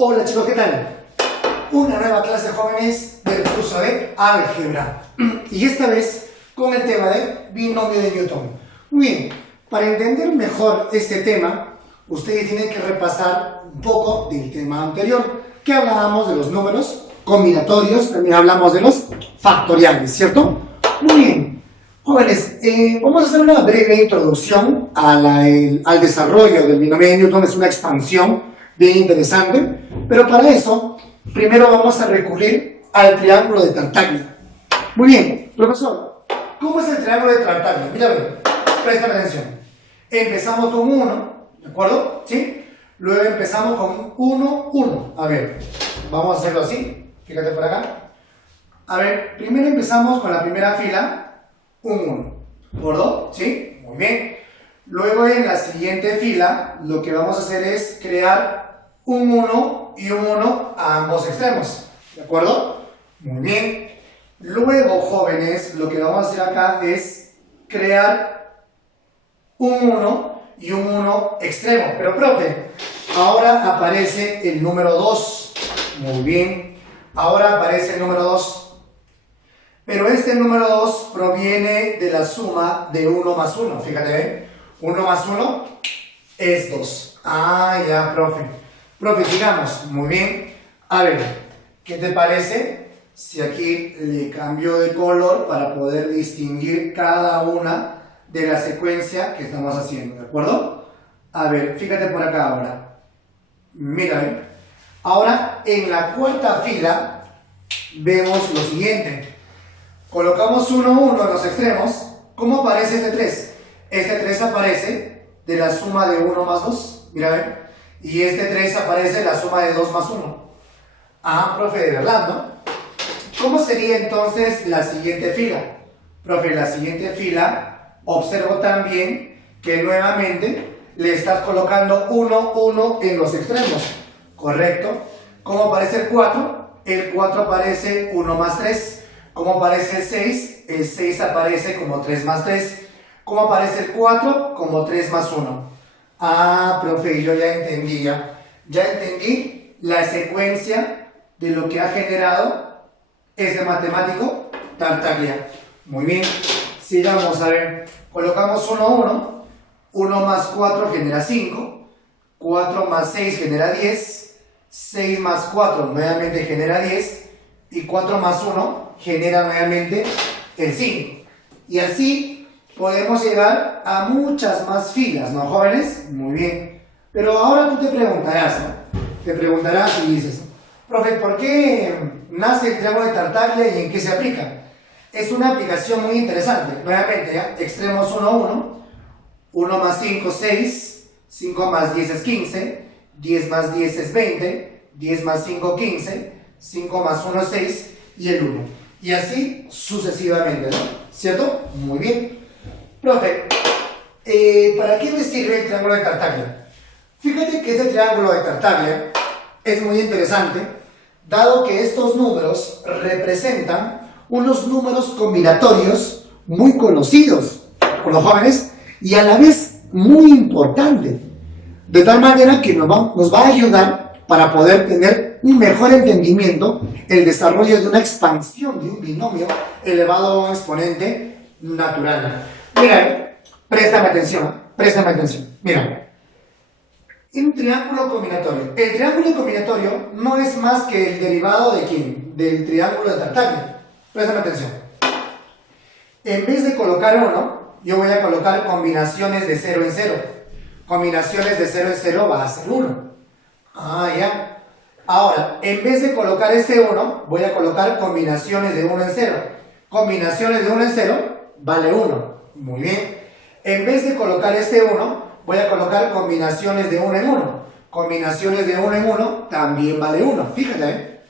Hola chicos, ¿qué tal? Una nueva clase jóvenes del curso de álgebra y esta vez con el tema de binomio de Newton. Muy bien, para entender mejor este tema ustedes tienen que repasar un poco del tema anterior que hablábamos de los números combinatorios, también hablamos de los factoriales, ¿cierto? Muy bien, jóvenes, vamos a hacer una breve introducción al desarrollo del binomio de Newton. Es una expansión bien interesante, pero para eso primero vamos a recurrir al triángulo de Tartaglia. Muy bien, profesor, ¿cómo es el triángulo de Tartaglia? Mira, préstame atención. Empezamos con 1, ¿de acuerdo? ¿Sí? Luego empezamos con 1, 1. A ver, vamos a hacerlo así. Fíjate por acá. A ver, primero empezamos con la primera fila, un 1. ¿De acuerdo? ¿Sí? Muy bien. Luego en la siguiente fila, lo que vamos a hacer es crear un 1 y un 1 a ambos extremos. ¿De acuerdo? Muy bien. Luego, jóvenes, lo que vamos a hacer acá es crear un 1 y un 1 extremo. Pero, profe, ahora aparece el número 2. Muy bien. Ahora aparece el número 2. Pero este número 2 proviene de la suma de 1 más 1. Fíjate, ¿eh? 1 más 1 es 2. Ah, ya, profe. Profe, sigamos. Muy bien. A ver, ¿qué te parece si aquí le cambio de color para poder distinguir cada una de la secuencia que estamos haciendo? ¿De acuerdo? A ver, fíjate por acá ahora. Mira, ahora en la cuarta fila vemos lo siguiente. Colocamos 1, 1 en los extremos. ¿Cómo aparece este 3? Este 3 aparece de la suma de 1 más 2. Mira, ven. Y este 3 aparece la suma de 2 más 1. Ah, profe, de verdad, ¿no? ¿Cómo sería entonces la siguiente fila? Profe, la siguiente fila, observo también que nuevamente le estás colocando 1, 1 en los extremos. ¿Correcto? ¿Cómo aparece el 4? El 4 aparece 1 más 3. ¿Cómo aparece el 6? El 6 aparece como 3 más 3. ¿Cómo aparece el 4? Como 3 más 1. Ah, profe, yo ya entendí, ya entendí la secuencia de lo que ha generado este matemático Tartaglia. Muy bien, sigamos, a ver, colocamos 1, 1, 1 más 4 genera 5, 4 más 6 genera 10, 6 más 4 nuevamente genera 10, y 4 más 1 genera nuevamente el 5. Y así podemos llegar a muchas más filas, ¿no, jóvenes? Muy bien. Pero ahora tú te preguntarás, ¿no? Te preguntarás y dices, profe, ¿por qué nace el triángulo de Tartaglia y en qué se aplica? Es una aplicación muy interesante. Nuevamente, ¿ya? Extremos 1, 1. 1 más 5, 6. 5 más 10 es 15. 10 más 10 es 20. 10 más 5, 15. 5 más 1 es 6. Y el 1. Y así sucesivamente, ¿no? ¿Cierto? Muy bien. Profe, ¿para qué me sirve el triángulo de Tartaglia? Fíjate que este triángulo de Tartaglia es muy interesante, dado que estos números representan unos números combinatorios muy conocidos por los jóvenes y a la vez muy importantes, de tal manera que nos va a ayudar para poder tener un mejor entendimiento el desarrollo de una expansión de un binomio elevado a un exponente natural. Mira, préstame atención. Mira, un triángulo combinatorio. El triángulo combinatorio no es más que el derivado de ¿quién? Del triángulo de Tartaglia. Préstame atención. En vez de colocar 1, yo voy a colocar combinaciones de 0 en 0. Combinaciones de 0 en 0 va a ser 1. Ah, ya. Ahora, en vez de colocar este 1, voy a colocar combinaciones de 1 en 0. Combinaciones de 1 en 0 vale 1. Muy bien. En vez de colocar este 1, voy a colocar combinaciones de 1 en 1. Combinaciones de 1 en 1 también vale 1. Fíjate, ¿eh?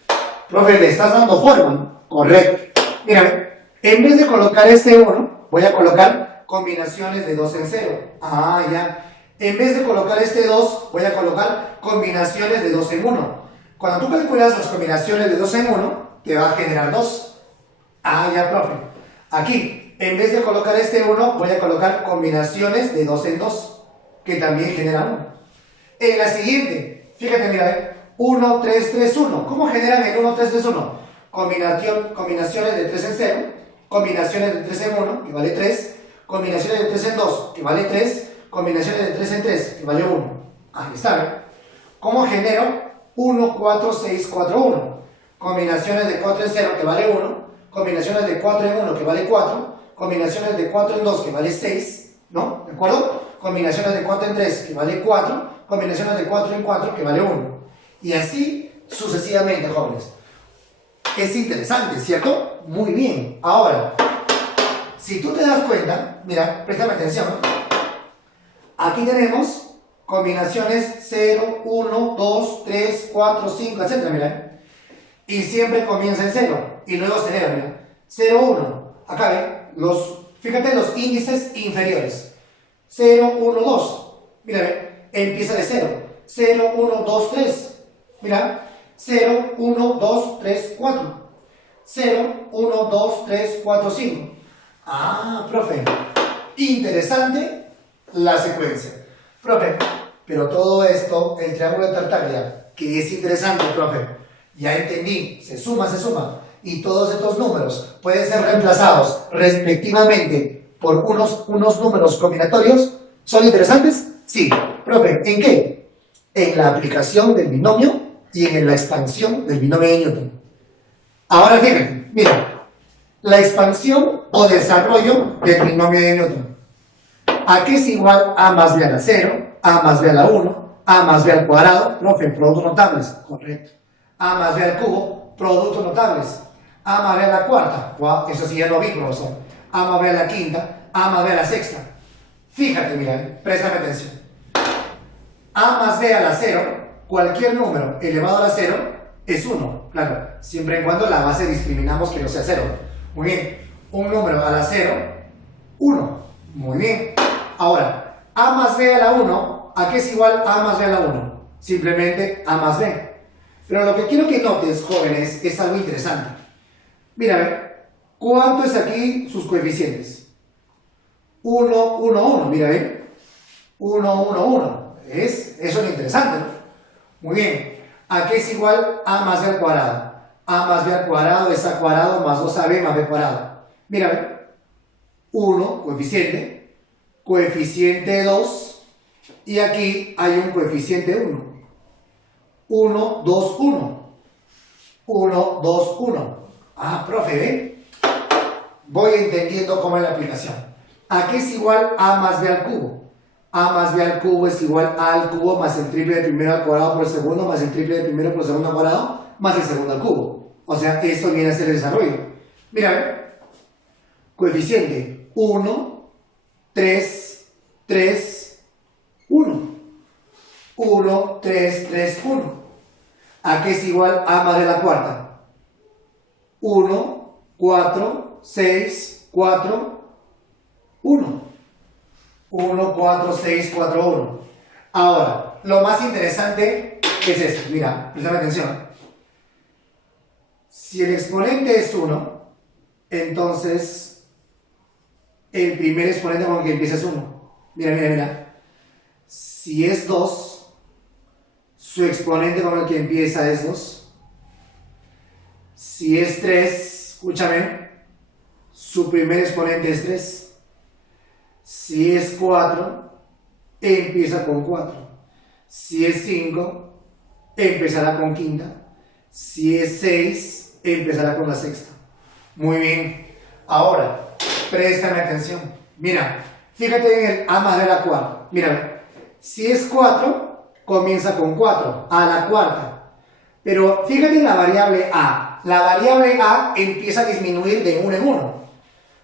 Profe, le estás dando forma. Correcto. Mira, en vez de colocar este 1, voy a colocar combinaciones de 2 en 0. Ah, ya. En vez de colocar este 2, voy a colocar combinaciones de 2 en 1. Cuando tú calculas las combinaciones de 2 en 1, te va a generar 2. Ah, ya, profe. Aquí, en vez de colocar este 1, voy a colocar combinaciones de 2 en 2, que también generan 1. En la siguiente, fíjate, mira, 1, 3, 3, 1. ¿Cómo generan el 1, 3, 3, 1? Combinaciones de 3 en 0, combinaciones de 3 en 1, que vale 3, combinaciones de 3 en 2, que vale 3, combinaciones de 3 en 3, que vale 1. Ahí está, ¿ven? ¿Cómo genero 1, 4, 6, 4, 1? Combinaciones de 4 en 0, que vale 1, combinaciones de 4 en 1, que vale 4, combinaciones de 4 en 2, que vale 6, ¿no? ¿De acuerdo? Combinaciones de 4 en 3, que vale 4, combinaciones de 4 en 4, que vale 1. Y así sucesivamente, jóvenes. Es interesante, ¿cierto? Muy bien. Ahora, si tú te das cuenta, mira, préstame atención. Aquí tenemos combinaciones 0, 1, 2, 3, 4, 5, etc. Mira. Y siempre comienza en 0. Y luego se eleva, mira. 0, 1. Acá ven. Fíjate los índices inferiores. 0, 1, 2. Mira, ven. Empieza de 0. 0, 1, 2, 3. Mira. 0, 1, 2, 3, 4. 0, 1, 2, 3, 4, 5. Ah, profe. Interesante la secuencia. Profe, pero todo esto, el triángulo de Tartaglia, que es interesante, profe, ya entendí, se suma, y todos estos números pueden ser reemplazados respectivamente por unos números combinatorios, ¿son interesantes? Sí. Profe, ¿en qué? En la aplicación del binomio y en la expansión del binomio de Newton. Ahora fíjate, mira, la expansión o desarrollo del binomio de Newton. ¿A qué es igual a más b a la 0, a más b a la 1, a más b al cuadrado? Profe, productos notables, correcto. A más b al cubo, productos notables. A más b a la cuarta, wow, eso sí ya no vi, profesor. A más b a la quinta, a más b a la sexta. Fíjate, mira, préstame atención. A más b a la 0, cualquier número elevado a la 0 es 1, claro, siempre y cuando la base discriminamos que no sea 0. Muy bien, un número a la 0, 1. Muy bien. Ahora, a más b a la 1, ¿a qué es igual a más b a la 1? Simplemente a más b. Pero lo que quiero que notes, jóvenes, es algo interesante. Mira, a ver, ¿cuánto es aquí sus coeficientes? 1, 1, 1, mira, ¿ven? 1, 1, 1. Eso es lo interesante, ¿no? Muy bien. ¿A qué es igual a más b al cuadrado? A más b al cuadrado es a cuadrado más 2ab más b cuadrado. Mira, ¿ven? 1, coeficiente, coeficiente 2, y aquí hay un coeficiente 1. 1, 2, 1. 1, 2, 1. Ah, profe, ¿ven? Voy entendiendo cómo es la aplicación. ¿A qué es igual a más b al cubo? A más b al cubo es igual a al cubo más el triple de primero al cuadrado por el segundo más el triple de primero por el segundo al cuadrado más el segundo al cubo. O sea, esto viene a ser el desarrollo. Mira, ¿ven? Coeficiente 1, 3, 3, 1. 1, 3, 3, 1. ¿A qué es igual a más de la cuarta? 1, 4, 6, 4, 1. 1, 4, 6, 4, 1. Ahora, lo más interesante es esto. Mira, prestame atención. Si el exponente es 1, entonces el primer exponente con el que empieza es 1. Mira, mira, mira. Si es 2, su exponente con el que empieza es 2. Si es 3, escúchame, su primer exponente es 3. Si es 4, empieza con 4. Si es 5, empezará con quinta. Si es 6, empezará con la sexta. Muy bien. Ahora, préstame atención. Mira, fíjate en el a más de la cuarta. Mira, si es 4, comienza con 4, a la cuarta. Pero fíjate en la variable a. La variable a empieza a disminuir de 1 en 1.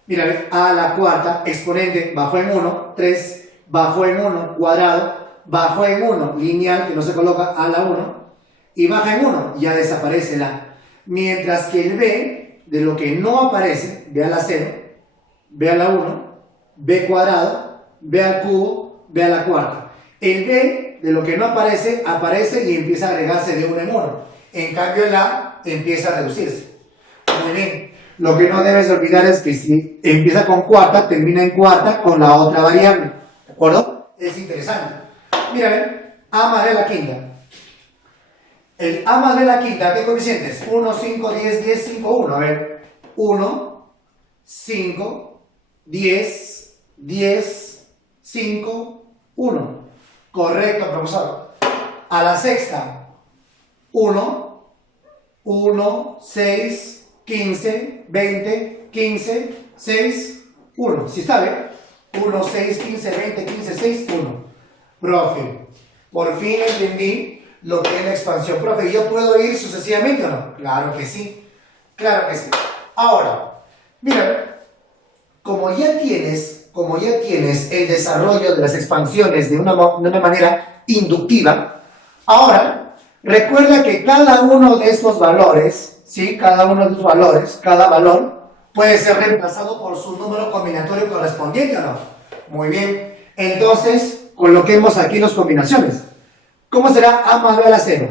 Mira, a la cuarta, exponente bajó en 1, 3, bajó en 1, cuadrado, bajó en 1, lineal, que no se coloca a la 1, y baja en 1, ya desaparece la. Mientras que el b, de lo que no aparece, b a la 0, b a la 1, b cuadrado, b al cubo, b a la cuarta. El b, de lo que no aparece, aparece y empieza a agregarse de 1 en 1. En cambio el a empieza a reducirse. Muy bien. Lo que no debes olvidar es que si empieza con cuarta, termina en cuarta con la otra variable. ¿De acuerdo? Es interesante. Mira, ven, a más de la quinta. El a más b a la quinta, ¿qué coeficientes? 1, 5, 10, 10, 5, 1. A ver, 1, 5, 10, 10, 5, 1. Correcto, profesor. A la sexta, 1, 1, 6, 15, 20, 15, 6, 1. ¿Sí está bien? 1, 6, 15, 20, 15, 6, 1. Profe, por fin entendí lo que es la expansión. Profe, ¿yo puedo ir sucesivamente o no? Claro que sí. Claro que sí. Ahora, mira, como ya tienes el desarrollo de las expansiones de una manera inductiva, ahora recuerda que cada uno de estos valores, ¿sí? Cada uno de estos valores, cada valor puede ser reemplazado por su número combinatorio correspondiente, ¿o no? Muy bien. Entonces, coloquemos aquí las combinaciones. ¿Cómo será a más b a la 0?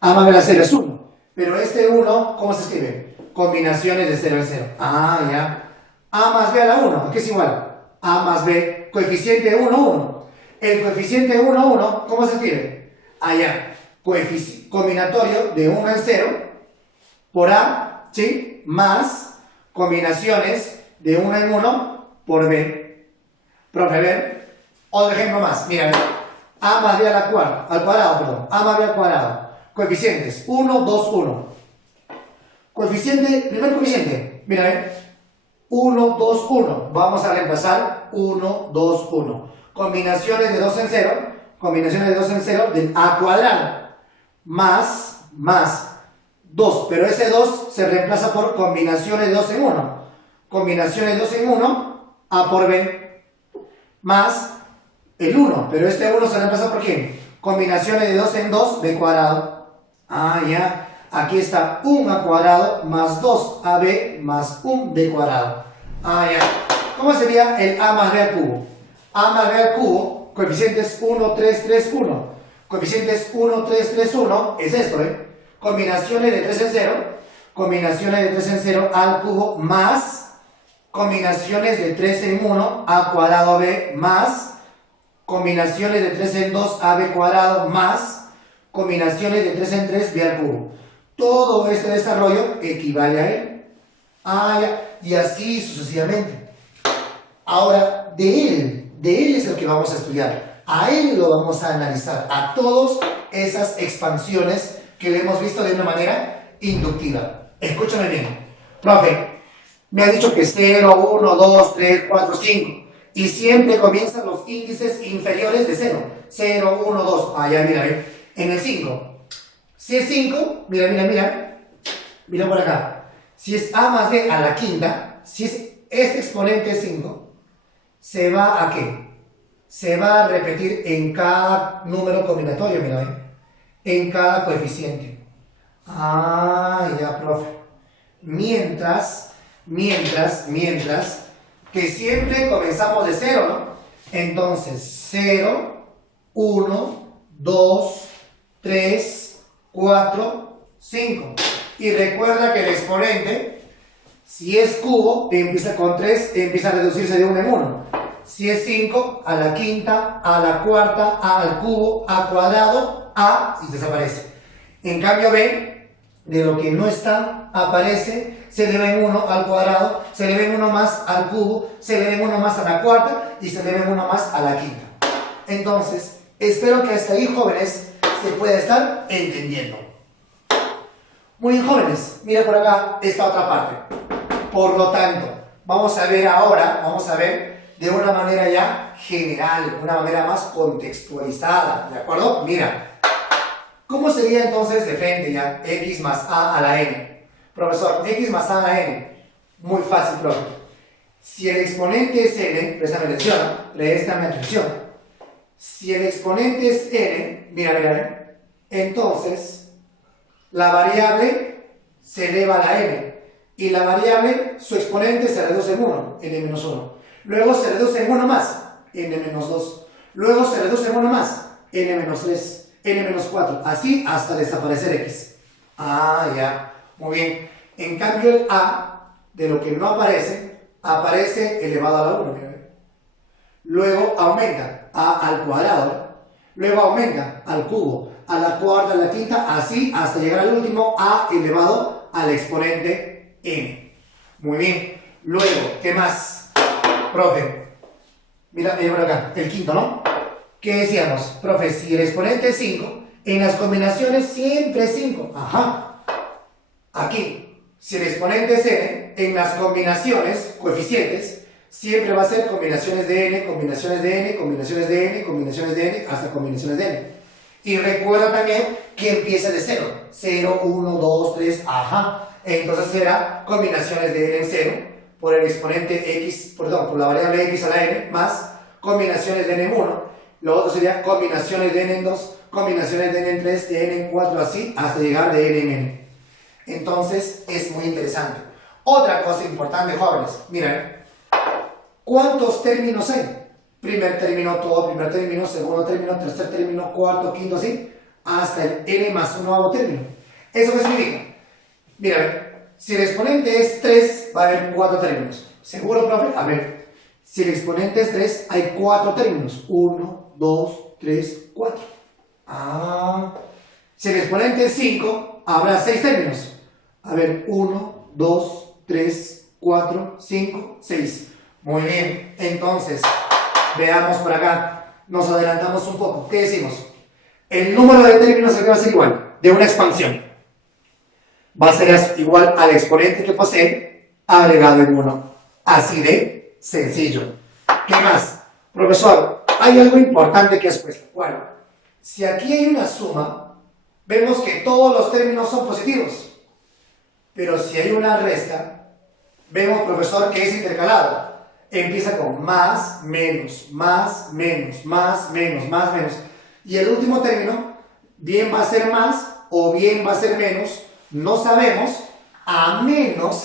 A más b a la 0 es 1. Pero este 1, ¿cómo se escribe? Combinaciones de 0 en 0. Ah, ya. A más b a la 1, ¿qué es igual? A más b, coeficiente 1, 1. El coeficiente 1, 1, ¿cómo se escribe? Allá. Combinatorio de 1 en 0 por a, ¿sí? Más combinaciones de 1 en 1 por b. Profe, a ver, otro ejemplo más. Mira, a más b a la cuarta, al cuadrado, perdón. A más b al cuadrado. Coeficientes 1, 2, 1. Coeficiente, primer coeficiente, mira, 1, 2, 1. Vamos a reemplazar 1, 2, 1. Combinaciones de 2 en 0. Combinaciones de 2 en 0 del a cuadrado. Más 2. Pero ese 2 se reemplaza por combinaciones de 2 en 1. Combinaciones de 2 en 1, a por b. Más el 1. Pero este 1 se reemplaza por quién? Combinaciones de 2 en 2, b cuadrado. Ah, ya. Aquí está 1 a cuadrado más 2ab más 1b cuadrado. Ah, ya. ¿Cómo sería el a más b al cubo? A más b al cubo, coeficientes 1, 3, 3, 1. Coeficientes 1, 3, 3, 1 es esto, ¿eh? Combinaciones de 3 en 0. Combinaciones de 3 en 0 al cubo más combinaciones de 3 en 1 a cuadrado b más combinaciones de 3 en 2 ab cuadrado más combinaciones de 3 en 3 b al cubo. Todo este desarrollo equivale a él. Ah, ya. Y así sucesivamente. Ahora, de él es lo que vamos a estudiar. A él lo vamos a analizar. A todas esas expansiones que le hemos visto de una manera inductiva. Escúchame bien. Profe, me ha dicho que 0, 1, 2, 3, 4, 5. Y siempre comienzan los índices inferiores de 0. 0, 1, 2. Ah, ya, mira, en el 5. Si es 5, mira por acá. Si es a más b a la quinta, si es este exponente es 5, se va a ¿qué? Se va a repetir en cada número combinatorio, mira, en cada coeficiente. Ah, ya, profe. Mientras, que siempre comenzamos de 0, ¿no? Entonces, 0, 1, 2, 3, 4, 5. Y recuerda que el exponente, si es cubo, empieza con 3, empieza a reducirse de 1 en 1. Si es 5, a la quinta, a la cuarta, a al cubo, a cuadrado, a, y desaparece. En cambio b, de lo que no está, aparece, se le ven 1 al cuadrado, se le ven 1 más al cubo, se le ven 1 más a la cuarta y se le ven 1 más a la quinta. Entonces, espero que hasta ahí, jóvenes, se puede estar entendiendo. Muy bien, jóvenes, mira por acá esta otra parte. Por lo tanto, vamos a ver de una manera ya general, una manera más contextualizada, ¿de acuerdo? Mira, ¿cómo sería entonces de frente ya x más a la n? Profesor, x más a la n, muy fácil, profe. Si el exponente es n, préstame atención. Si el exponente es n, mira, entonces la variable se eleva a la n y la variable, su exponente se reduce en 1, n-1. Luego se reduce en 1 más, n-2. Luego se reduce en 1 más, n-3, n-4. Así hasta desaparecer x. Ah, ya. Muy bien. En cambio el a, de lo que no aparece, aparece elevado a la 1. Mira. Luego aumenta a al cuadrado. Luego aumenta al cubo, a la cuarta, a la quinta, así hasta llegar al último a elevado al exponente n. Muy bien. Luego, ¿qué más? Profe, mira, por acá, el quinto, ¿no? ¿Qué decíamos? Profe, si el exponente es 5, en las combinaciones siempre es 5. Ajá. Aquí, si el exponente es n, en las combinaciones, coeficientes, siempre va a ser combinaciones de n, combinaciones de n, combinaciones de n, combinaciones de n, hasta combinaciones de n. Y recuerda también que empieza de 0. 0, 1, 2, 3, ajá. Entonces será combinaciones de n en 0 por el exponente x, perdón, por la variable x a la n, más combinaciones de n en 1. Lo otro sería combinaciones de n en 2, combinaciones de n en 3, de n en 4, así, hasta llegar de n en n. Entonces, es muy interesante. Otra cosa importante, jóvenes, miren, ¿cuántos términos hay? Primer término, todo primer término, segundo término, tercer término, cuarto, quinto, así, hasta el n más un nuevo término. ¿Eso qué significa? Miren, si el exponente es 3, va a haber 4 términos. ¿Seguro, profe? A ver, si el exponente es 3, hay 4 términos. 1, 2, 3, 4. Ah. Si el exponente es 5, habrá 6 términos. A ver, 1, 2, 3, 4, 5, 6. Muy bien, entonces, veamos por acá. Nos adelantamos un poco. ¿Qué decimos? El número de términos va a ser igual, de una expansión. Va a ser igual al exponente que posee agregado en 1. Así de sencillo. ¿Qué más? Profesor, hay algo importante que has puesto. ¿Cuál? Si aquí hay una suma, vemos que todos los términos son positivos. Pero si hay una resta, vemos, profesor, que es intercalado. Empieza con más, menos, más, menos, más, menos, más, menos. Y el último término, bien va a ser más o bien va a ser menos. No sabemos, a menos,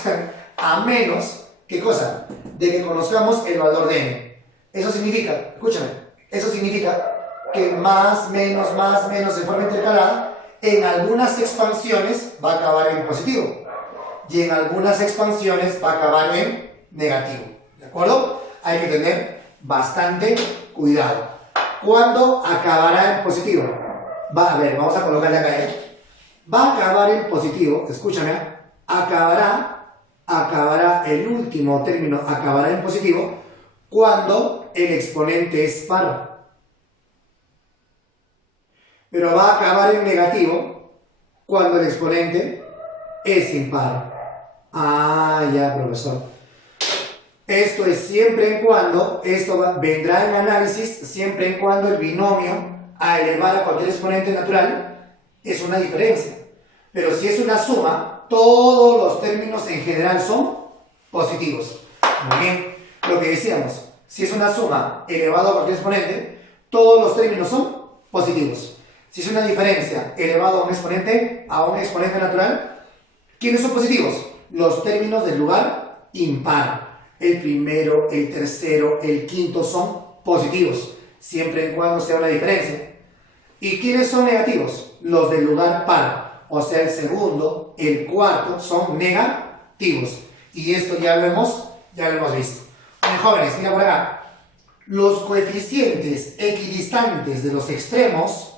¿qué cosa? De que conozcamos el valor de n. Eso significa, escúchame, eso significa que más, menos, de forma intercalada, en algunas expansiones va a acabar en positivo. Y en algunas expansiones va a acabar en negativo. ¿De acuerdo? Hay que tener bastante cuidado. ¿Cuándo acabará en positivo? A ver, vamos a colocarle acá. Va a acabar en positivo, escúchame, acabará el último término, acabará en positivo cuando el exponente es par. Pero va a acabar en negativo cuando el exponente es impar. Ah, ya, profesor. Esto es siempre en cuando, vendrá en análisis siempre en cuando el binomio a elevar a cualquier exponente natural es una diferencia. Pero si es una suma, todos los términos en general son positivos. Muy bien, lo que decíamos, si es una suma elevado a cualquier exponente, todos los términos son positivos. Si es una diferencia elevado a un exponente natural, ¿quiénes son positivos? Los términos del lugar impar. El primero, el tercero, el quinto son positivos, siempre y cuando sea una diferencia. ¿Y quiénes son negativos? Los del lugar par, o sea, el segundo, el cuarto son negativos. Y esto ya lo hemos visto. Bien, jóvenes, mira por acá. Los coeficientes equidistantes de los extremos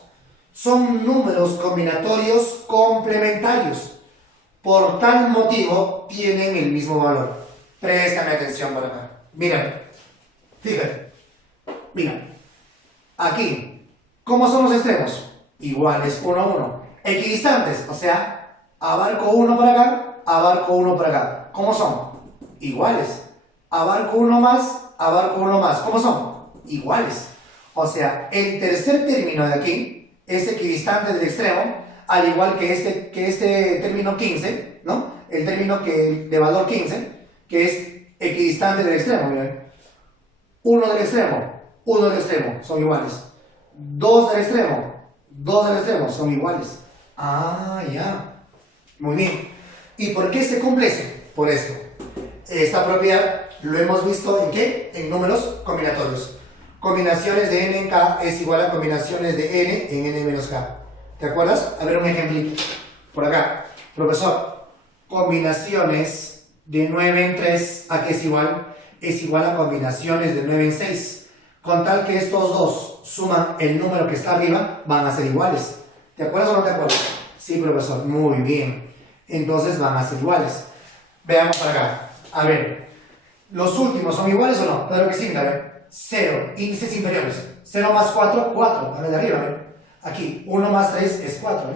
son números combinatorios complementarios. Por tal motivo, tienen el mismo valor. Préstame atención por acá. Mira, fíjate. Mira, aquí, ¿cómo son los extremos? Iguales 1 a 1. Equidistantes, o sea, abarco uno por acá, abarco uno por acá. ¿Cómo son? Iguales. Abarco uno más, abarco uno más. ¿Cómo son? Iguales. O sea, el tercer término de aquí es equidistante del extremo, al igual que este término 15, ¿no? El término de valor 15, que es equidistante del extremo, miren. Uno del extremo, son iguales. Dos del extremo, son iguales. Ah, ya. Muy bien. ¿Y por qué se cumple eso? Por esto. Esta propiedad lo hemos visto ¿en qué? En números combinatorios. Combinaciones de n en k es igual a combinaciones de n en n menos k. ¿Te acuerdas? A ver un ejemplito. Por acá. Profesor, combinaciones de 9 en 3, ¿a qué es igual? Es igual a combinaciones de 9 en 6. Con tal que estos dos suman el número que está arriba, van a ser iguales. ¿Te acuerdas o no te acuerdas? Sí, profesor, muy bien. Entonces van a ser iguales. Veamos para acá. A ver, ¿los últimos son iguales o no? Claro que sí, mira, a ver. 0, índices inferiores. 0 más 4, 4. A ver, de arriba, a ver. Aquí, 1 más 3 es 4, ¿eh?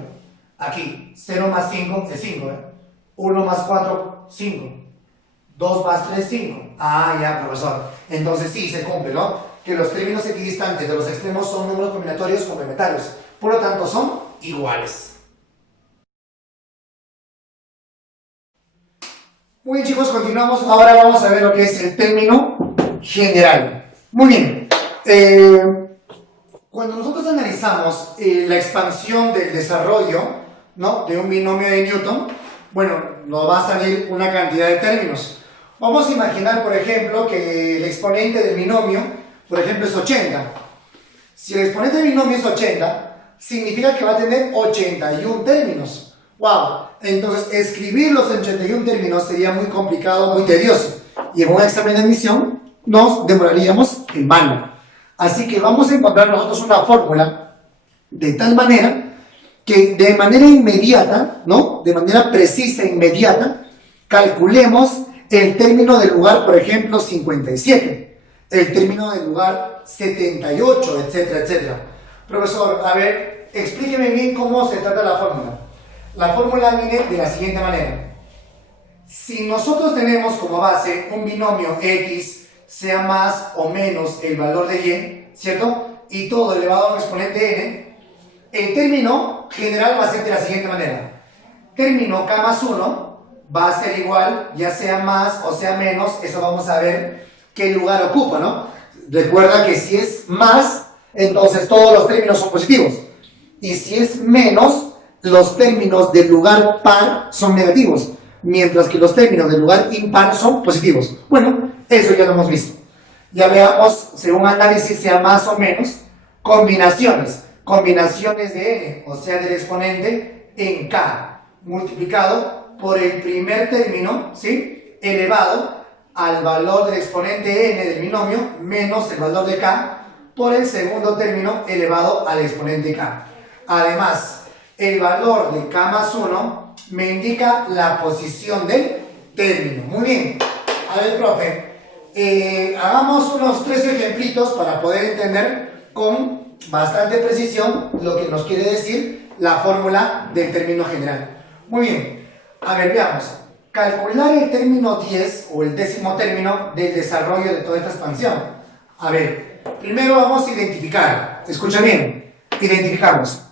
Aquí, 0 más 5 es 5, ¿eh? 1 más 4, 5. 2 más 3, 5. Ah, ya, profesor. Entonces sí, se cumple, ¿no? Que los términos equidistantes de los extremos son números combinatorios complementarios. Por lo tanto, son iguales. Muy bien, chicos, continuamos. Ahora vamos a ver lo que es el término general. Muy bien. Cuando nosotros analizamos la expansión del desarrollo, ¿no?, de un binomio de Newton, bueno, nos va a salir una cantidad de términos. Vamos a imaginar, por ejemplo, que el exponente del binomio, por ejemplo, es 80. Si el exponente del binomio es 80, significa que va a tener 81 términos. ¡Wow! Entonces, escribir los 81 términos sería muy complicado, muy tedioso. Y en un examen de admisión nos demoraríamos en vano. Así que vamos a encontrar nosotros una fórmula de tal manera que de manera inmediata, ¿no?, de manera precisa e inmediata, calculemos el término del lugar, por ejemplo, 57, el término del lugar 78, etcétera, etcétera. Profesor, a ver, explíqueme bien cómo se trata la fórmula. La fórmula viene de la siguiente manera. Si nosotros tenemos como base un binomio x, sea más o menos el valor de y, ¿cierto?, y todo elevado a un exponente n, el término general va a ser de la siguiente manera. Término k más 1 va a ser igual, ya sea más o sea menos, eso vamos a ver qué lugar ocupa, ¿no? Recuerda que si es más, entonces todos los términos son positivos. Y si es menos, los términos del lugar par son negativos, mientras que los términos del lugar impar son positivos. Bueno, eso ya lo hemos visto. Ya veamos, según análisis, sea más o menos, combinaciones de n, o sea, del exponente en k, multiplicado por el primer término, ¿sí?, elevado al valor del exponente n del binomio menos el valor de k por el segundo término elevado al exponente k. Además, el valor de k más 1 me indica la posición del término. Muy bien. A ver, profe, hagamos unos 3 ejemplitos para poder entender con bastante precisión lo que nos quiere decir la fórmula del término general. Muy bien. A ver, veamos. Calcular el término 10 o el décimo término del desarrollo de toda esta expansión. A ver, primero vamos a identificar. Escucha bien. Identificamos.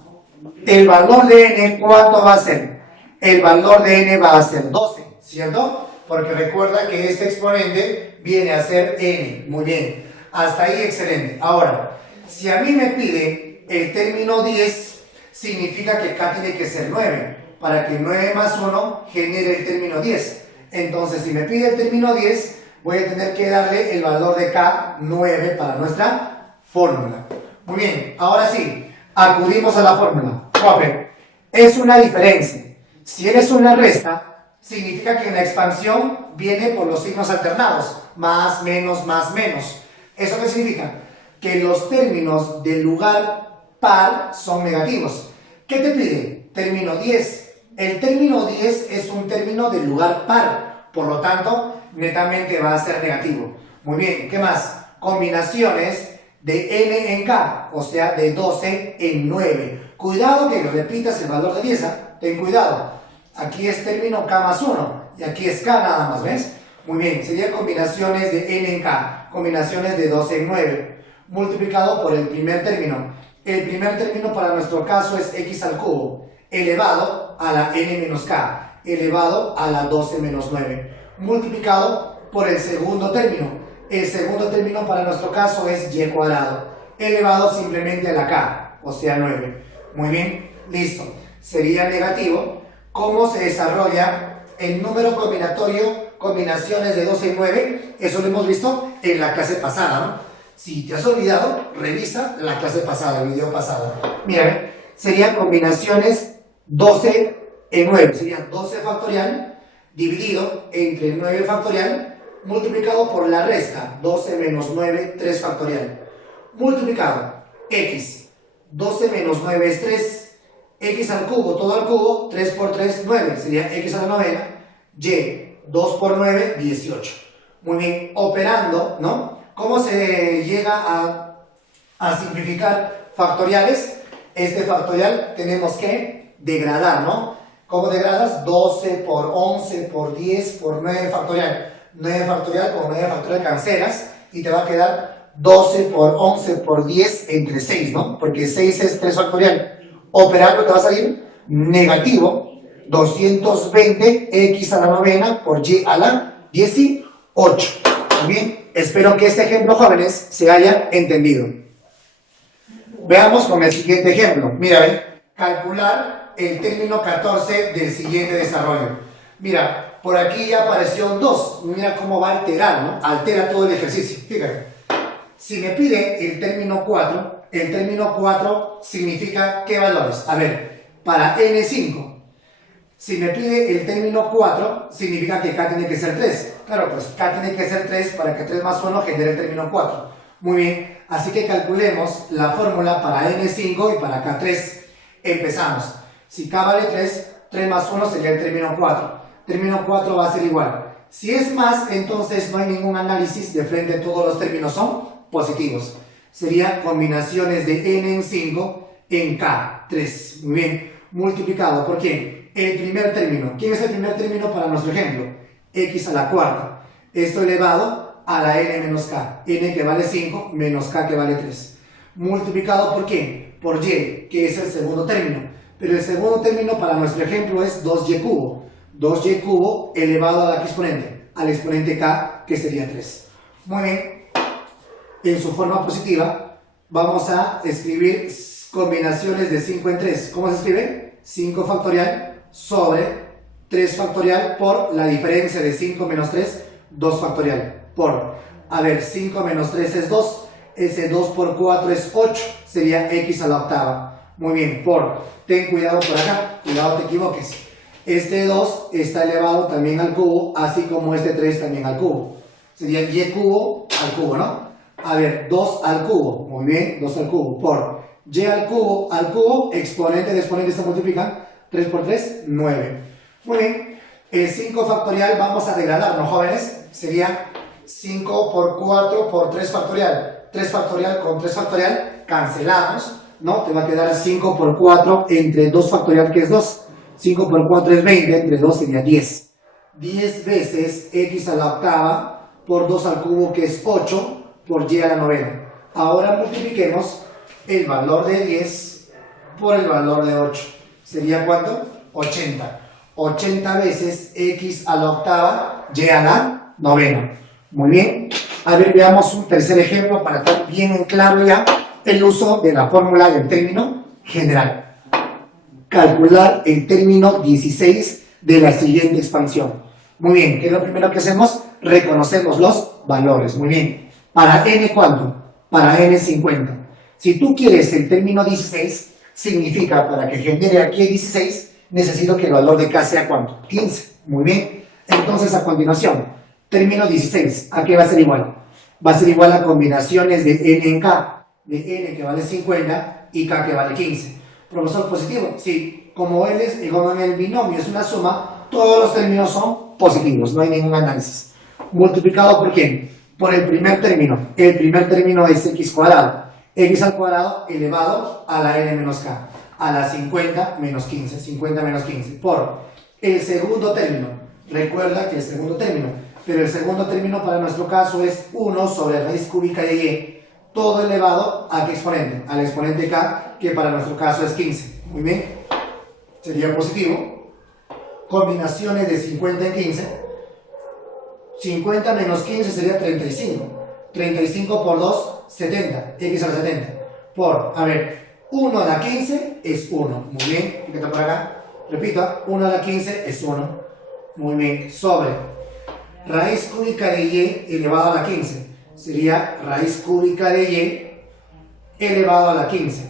El valor de n, ¿cuánto va a ser? El valor de n va a ser 12, ¿cierto? Porque recuerda que este exponente viene a ser n. Muy bien. Hasta ahí, excelente. Ahora, si a mí me pide el término 10, significa que k tiene que ser 9, para que 9 más 1 genere el término 10. Entonces, si me pide el término 10, voy a tener que darle el valor de k 9 para nuestra fórmula. Muy bien, ahora sí, acudimos a la fórmula. Profe, es una diferencia. Si eres una resta, significa que en la expansión viene por los signos alternados, más, menos, más, menos. ¿Eso qué significa? Que los términos del lugar par son negativos. ¿Qué te pide? Término 10. El término 10 es un término del lugar par, por lo tanto, netamente va a ser negativo. Muy bien, ¿qué más? Combinaciones de n en k, o sea, de 12 en 9. Cuidado que repitas el valor de 10, ¿eh? Ten cuidado. Aquí es término k más 1, y aquí es k nada más, ¿ves? Muy bien, serían combinaciones de n en k, combinaciones de 12 en 9, multiplicado por el primer término. El primer término para nuestro caso es x al cubo, elevado a la n menos k, elevado a la 12 menos 9, multiplicado por el segundo término. El segundo término para nuestro caso es y cuadrado, elevado simplemente a la k, o sea 9. Muy bien, listo. Sería negativo. ¿Cómo se desarrolla el número combinatorio, combinaciones de 12 y 9? Eso lo hemos visto en la clase pasada, ¿no? Si te has olvidado, revisa la clase pasada, el video pasado. Mira, serían combinaciones 12 en 9. Sería 12 factorial dividido entre 9 factorial multiplicado por la resta. 12 menos 9, 3 factorial. Multiplicado x. 12 menos 9 es 3. x al cubo, todo al cubo, 3 por 3, 9, sería x a la novena, y 2 por 9, 18. Muy bien, operando, ¿no? ¿Cómo se llega a simplificar factoriales? Este factorial tenemos que degradar, ¿no? ¿Cómo degradas? 12 por 11 por 10 por 9 factorial. 9 factorial con 9 factorial cancelas y te va a quedar 12 por 11 por 10 entre 6, ¿no? Porque 6 es 3 factorial. Operarlo te va a salir negativo 220x a la novena por y a la 18. Muy bien, espero que este ejemplo, jóvenes, se haya entendido. Veamos con el siguiente ejemplo. Mira, ¿ven? Calcular el término 14 del siguiente desarrollo. Mira, por aquí ya apareció un 2. Mira cómo va a alterar, ¿no? Altera todo el ejercicio. Fíjate. Si me pide el término 4 significa ¿qué valores? A ver, para n5. Si me pide el término 4, significa que k tiene que ser 3. Claro, pues k tiene que ser 3 para que 3 más 1 genere el término 4. Muy bien, así que calculemos la fórmula para n5 y para k3. Empezamos. Si k vale 3, 3 más 1 sería el término 4. Término 4 va a ser igual. Si es más, entonces no hay ningún análisis, de frente todos los términos son positivos. Serían combinaciones de n en 5 en k3. Muy bien, multiplicado por ¿quién? El primer término. ¿Quién es el primer término para nuestro ejemplo? X a la cuarta. Esto elevado a la n menos k. N que vale 5 menos k que vale 3. Multiplicado por ¿quién? Por y, que es el segundo término. Pero el segundo término para nuestro ejemplo es 2y cubo. 2y cubo elevado a la exponente. Al exponente k, que sería 3. Muy bien. En su forma positiva, vamos a escribir combinaciones de 5 en 3. ¿Cómo se escribe? 5 factorial sobre 3 factorial por la diferencia de 5 menos 3, 2 factorial. Por, a ver, 5 menos 3 es 2. Ese 2 por 4 es 8. Sería x a la octava. Muy bien, por, ten cuidado por acá, cuidado te equivoques. Este 2 está elevado también al cubo, así como este 3 también al cubo. Sería y cubo al cubo, ¿no? A ver, 2 al cubo, muy bien, 2 al cubo, por y al cubo, exponente de exponente se multiplican, 3 por 3, 9. Muy bien, el 5 factorial vamos a degradarlo, jóvenes, sería 5 por 4 por 3 factorial. 3 factorial con 3 factorial, cancelamos, ¿no? Te va a quedar 5 por 4 entre 2 factorial, que es 2. 5 por 4 es 20, entre 2 sería 10. 10 veces x a la octava por 2 al cubo, que es 8, por y a la novena. Ahora multipliquemos el valor de 10 por el valor de 8. ¿Sería cuánto? 80. 80 veces x a la octava, y a la novena. Muy bien. A ver, veamos un tercer ejemplo para estar bien en claro ya el uso de la fórmula del término general. Calcular el término 16 de la siguiente expansión. Muy bien, ¿qué es lo primero que hacemos? Reconocemos los valores. Muy bien. ¿Para n cuánto? Para n 50. Si tú quieres el término 16, significa para que genere aquí el 16, necesito que el valor de k sea ¿cuánto? 15. Muy bien. Entonces, a continuación, término 16, ¿a qué va a ser igual? Va a ser igual a combinaciones de n en k, de n que vale 50 y k que vale 15. Profesor, positivo. Sí, como en el binomio es una suma, todos los términos son positivos, no hay ningún análisis. ¿Multiplicado por quién? Por el primer término. El primer término es x cuadrado. X al cuadrado elevado a la n menos k. A la 50 menos 15. 50 menos 15. Por el segundo término. Recuerda que el segundo término. Pero el segundo término para nuestro caso es 1 sobre raíz cúbica de y. Todo elevado a qué exponente? Al exponente k, que para nuestro caso es 15. Muy bien. Sería positivo. Combinaciones de 50 en 15. 50 menos 15 sería 35. 35 por 2, 70. X a la 70. Por, a ver, 1 a la 15 es 1. Muy bien. Fíjate por acá. Repito, 1 a la 15 es 1. Muy bien. Sobre raíz cúbica de y elevado a la 15. Sería raíz cúbica de y elevado a la 15.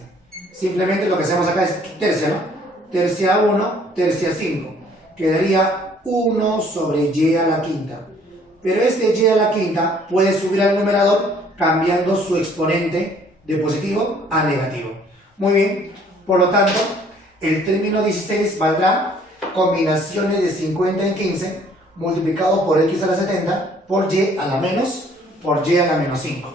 Simplemente lo que hacemos acá es tercia, ¿no? Tercia 1, tercia 5. Quedaría 1 sobre y a la quinta. Pero este y a la quinta puede subir al numerador cambiando su exponente de positivo a negativo. Muy bien. Por lo tanto, El término 16 valdrá combinaciones de 50 en 15 multiplicado por x a la 70 por y a la menos por y a la menos 5.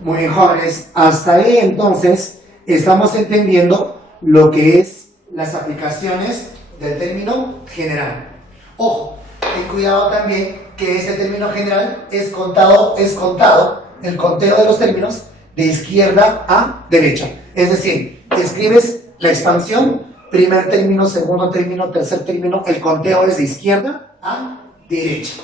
Muy bien, jóvenes, hasta ahí entonces estamos entendiendo lo que es las aplicaciones del término general. Ojo, ten cuidado también que este término general es contado el conteo de los términos de izquierda a derecha. Es decir, escribes la expansión, primer término, segundo término, tercer término, el conteo es de izquierda a derecha.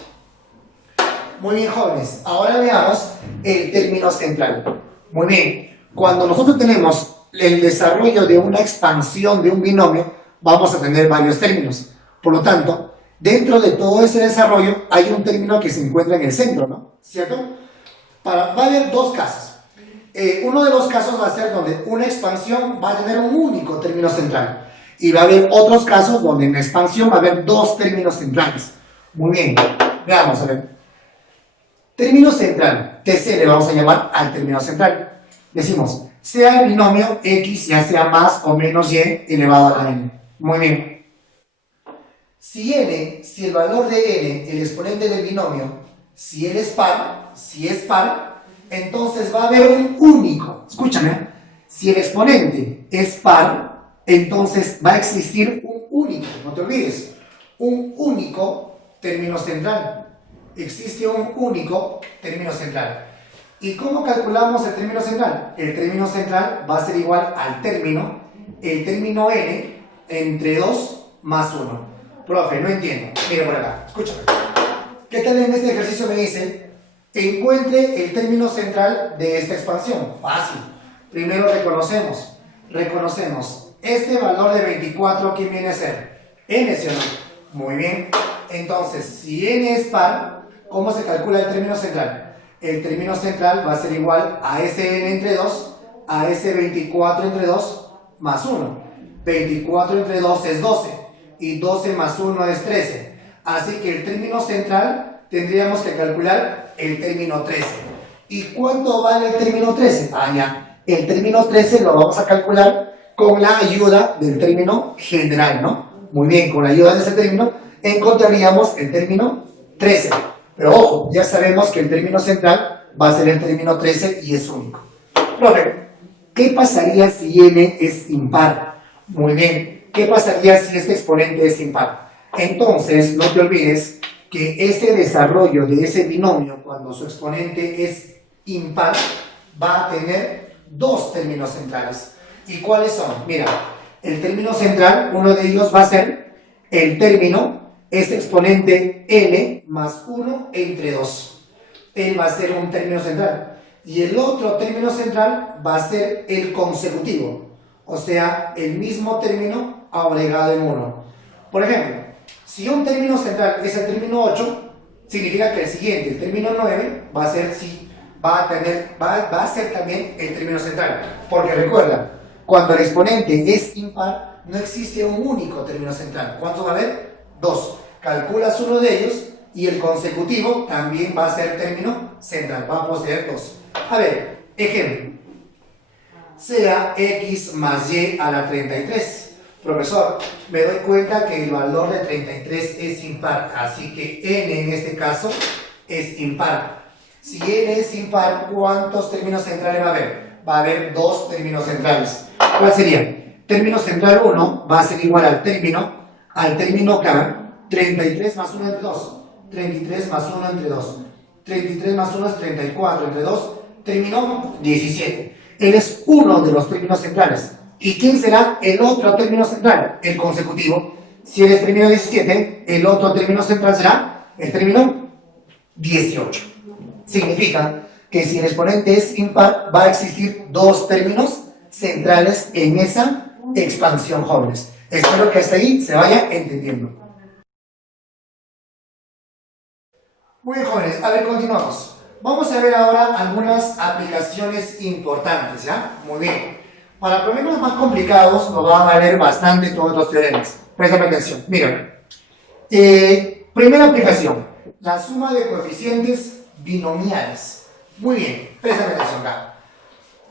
Muy bien, jóvenes, ahora veamos el término central. Muy bien, cuando nosotros tenemos el desarrollo de una expansión de un binomio, vamos a tener varios términos. Por lo tanto, dentro de todo ese desarrollo hay un término que se encuentra en el centro, ¿no? ¿Cierto? Va a haber dos casos. Uno de los casos va a ser donde una expansión va a tener un único término central. Y va a haber otros casos donde en la expansión va a haber dos términos centrales. Muy bien, veamos a ver. Término central, TC le vamos a llamar al término central. Decimos, sea el binomio x ya sea más o menos y elevado a la n. Muy bien. Si el valor de n, el exponente del binomio, si es par, entonces va a haber un único. Escúchame, si el exponente es par, entonces va a existir un único, no te olvides, un único término central. Existe un único término central. ¿Y cómo calculamos el término central? El término central va a ser igual al término, el término n entre 2 más 1. Profe, no entiendo. Mira por acá, escúchame. ¿Qué tal en este ejercicio me dice? Encuentre el término central de esta expansión. Fácil. Primero reconocemos. Este valor de 24, ¿quién viene a ser? N, ¿sí o no? Muy bien. Entonces, si n es par, ¿cómo se calcula el término central? El término central va a ser igual a ese n entre 2, a ese 24 entre 2, más 1. 24 entre 2 es 12, y 12 más 1 es 13. Así que el término central tendríamos que calcular el término 13. ¿Y cuánto vale el término 13? Ah, ya. El término 13 lo vamos a calcular con la ayuda del término general, ¿no? Muy bien, con la ayuda de ese término encontraríamos el término 13. Pero ojo, ya sabemos que el término central va a ser el término 13 y es único. Profe, ¿qué pasaría si n es impar? Muy bien, ¿qué pasaría si este exponente es impar? Entonces, no te olvides que ese desarrollo de ese binomio, cuando su exponente es impar, va a tener dos términos centrales. ¿Y cuáles son? Mira, el término central, uno de ellos va a ser el término, es exponente n más 1 entre 2. Él va a ser un término central. Y el otro término central va a ser el consecutivo. O sea, el mismo término agregado en 1. Por ejemplo, si un término central es el término 8, significa que el siguiente, el término 9, va a ser también el término central. Porque recuerda, cuando el exponente es impar, no existe un único término central. ¿Cuántos va a haber? 2. Calculas uno de ellos y el consecutivo también va a ser término central, va a poseer 2. A ver, ejemplo. Sea x más y a la 33. Profesor, me doy cuenta que el valor de 33 es impar, así que n en este caso es impar. Si n es impar, ¿cuántos términos centrales va a haber? Va a haber dos términos centrales. ¿Cuál sería? Término central 1 va a ser igual al término K, 33 más 1 entre 2, 33 más 1 entre 2, 33 más 1 es 34 entre 2, término 17. Él es uno de los términos centrales. ¿Y quién será el otro término central? El consecutivo. Si él es término 17, el otro término central será el término 18. Significa que si el exponente es impar, va a existir dos términos centrales en esa expansión, jóvenes. Espero que hasta ahí se vaya entendiendo. Muy bien, jóvenes, a ver, continuamos. Vamos a ver ahora algunas aplicaciones importantes, ¿ya? Muy bien. Para problemas más complicados nos van a valer bastante todos los teoremas. Préstame atención. Mira. Primera aplicación. La suma de coeficientes binomiales. Muy bien, préstame atención acá.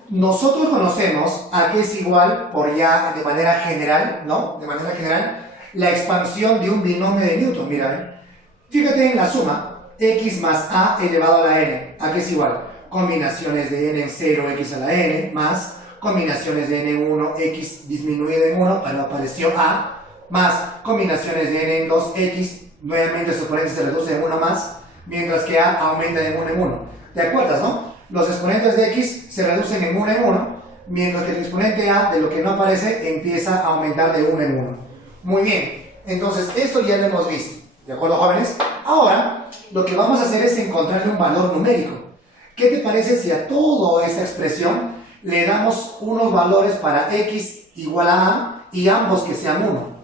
nosotros conocemos a que es igual, por ya de manera general, ¿no? De manera general, la expansión de un binomio de Newton. Mira, fíjate en la suma, x más a elevado a la n, ¿a qué es igual? Combinaciones de n en 0, x a la n, más combinaciones de n en 1, x disminuido en 1, pero apareció a, más combinaciones de n en 2, x, nuevamente su exponente se reduce en 1 más, mientras que a aumenta de 1 en 1. ¿Te acuerdas, no? Los exponentes de x se reducen en 1 en 1, mientras que el exponente a de lo que no aparece empieza a aumentar de 1 en 1. Muy bien, entonces esto ya lo hemos visto, ¿de acuerdo, jóvenes? Ahora, lo que vamos a hacer es encontrarle un valor numérico. ¿Qué te parece si a toda esta expresión le damos unos valores para x igual a y ambos que sean 1?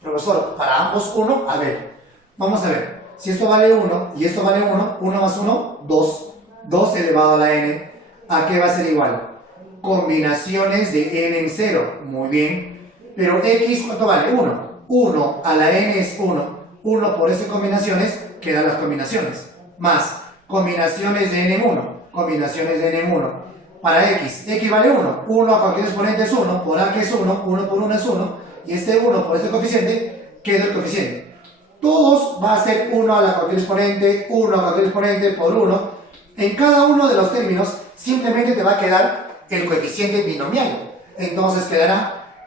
Profesor, para ambos 1, a ver, vamos a ver. Si esto vale 1 y esto vale 1, 1 más 1, 2. 2 elevado a la n, ¿a qué va a ser igual? Combinaciones de n en 0, muy bien. Pero x, ¿cuánto vale? 1. 1 a la n es 1. 1 por estas combinaciones, quedan las combinaciones. Más combinaciones de n en 1. Combinaciones de n en 1. Para x, x vale 1. 1 a cualquier exponente es 1. Por a que es 1. 1 por 1 es 1. Y este 1 por este coeficiente, queda el coeficiente. Todos va a ser 1 a la cualquier exponente, 1 a cualquier exponente por 1. En cada uno de los términos simplemente te va a quedar el coeficiente binomial. Entonces quedará,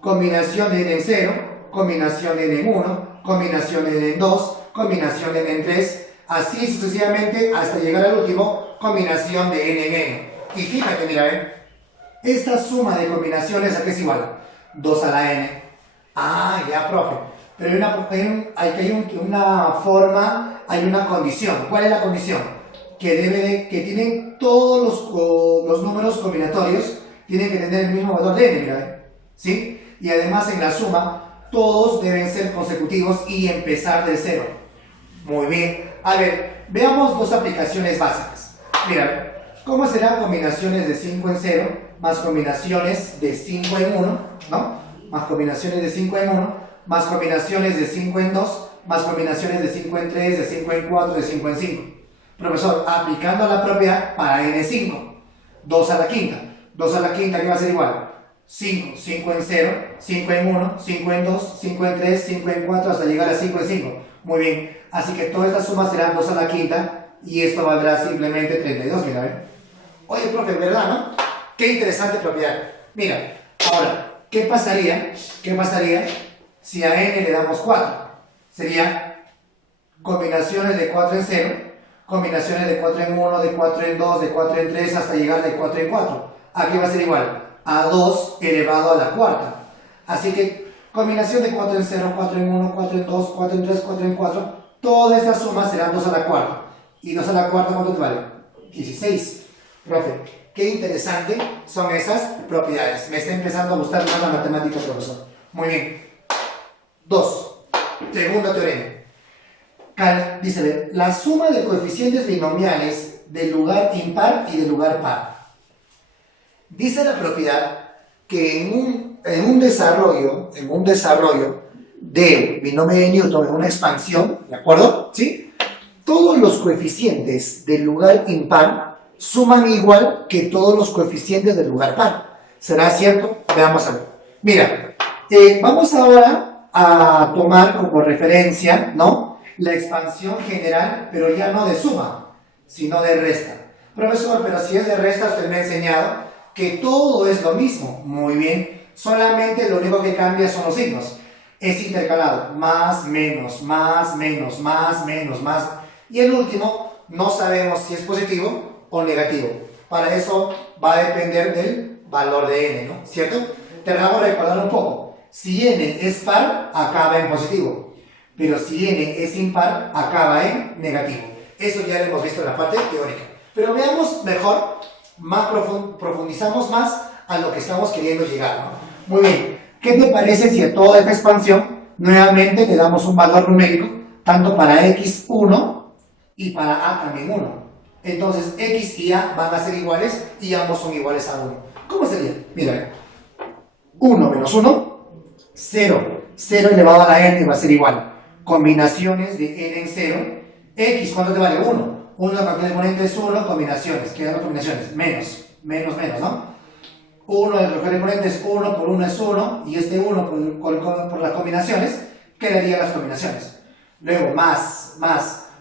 combinación de n en 0, combinación de n en 1, combinación de n en 2, combinación de n en 3, así sucesivamente hasta llegar al último, combinación de n en n. Y fíjate, mira, esta suma de combinaciones, ¿a qué es igual? 2 a la n. Ah, ya, profe. Pero hay una forma, hay una condición. ¿Cuál es la condición? Que tienen todos los números combinatorios, tienen que tener el mismo valor de n, mira, ¿sí? Y además en la suma, todos deben ser consecutivos y empezar de 0. Muy bien. A ver, veamos dos aplicaciones básicas. Mira, ¿cómo serán combinaciones de 5 en 0 más combinaciones de 5 en 1, ¿no? Más combinaciones de 5 en 1. Más combinaciones de 5 en 2, más combinaciones de 5 en 3, de 5 en 4, de 5 en 5. Profesor, aplicando la propiedad para n5, 2 a la quinta. 2 a la quinta, ¿qué va a ser igual? 5, 5 en 0, 5 en 1, 5 en 2, 5 en 3, 5 en 4, hasta llegar a 5 en 5. Muy bien, así que todas estas sumas serán 2 a la quinta y esto valdrá simplemente 32, mira, ¿eh? Oye, profe, ¿verdad, no? Qué interesante propiedad. Mira, ahora, ¿qué pasaría si a n le damos 4? Sería combinaciones de 4 en 0, combinaciones de 4 en 1, de 4 en 2, de 4 en 3, hasta llegar de 4 en 4. Aquí va a ser igual a 2 elevado a la cuarta. Así que combinación de 4 en 0, 4 en 1, 4 en 2, 4 en 3, 4 en 4, todas estas sumas serán 2 a la cuarta. ¿Y 2 a la cuarta cuánto te vale? 16. Profe, qué interesante son esas propiedades. Me está empezando a gustar más la matemática, profesor. Muy bien. 2. Segundo teorema. Dice, la suma de coeficientes binomiales del lugar impar y del lugar par. Dice la propiedad que en un desarrollo del binomio de Newton, en una expansión, ¿de acuerdo? ¿Sí? Todos los coeficientes del lugar impar suman igual que todos los coeficientes del lugar par. ¿Será cierto? Veamos a ver. Mira, vamos ahora a tomar como referencia, ¿no?, la expansión general, pero ya no de suma, sino de resta. Profesor, pero si es de resta, usted me ha enseñado que todo es lo mismo. Muy bien, solamente lo único que cambia son los signos. Es intercalado, más, menos, más, menos, más, menos, más. Y el último, no sabemos si es positivo o negativo. Para eso va a depender del valor de n, ¿no? ¿Cierto? Te hago recordar un poco. Si n es par, acaba en positivo. Pero si n es impar, acaba en negativo. Eso ya lo hemos visto en la parte teórica. Pero veamos mejor, profundizamos más a lo que estamos queriendo llegar, ¿no? Muy bien. ¿Qué te parece si a toda esta expansión nuevamente le damos un valor numérico, tanto para x1 y para a también 1? Entonces x y a van a ser iguales y ambos son iguales a 1. ¿Cómo sería? Mira, 1 menos 1, 0. 0 elevado a la n va a ser igual. Combinaciones de n en 0. X, ¿cuánto te vale? 1. 1 a cualquier exponente es 1, combinaciones. Quedan las combinaciones. Menos. menos, menos, ¿no? 1 de los exponentes, 1 por 1 es 1, y este 1 por las combinaciones, quedarían las combinaciones. Luego, más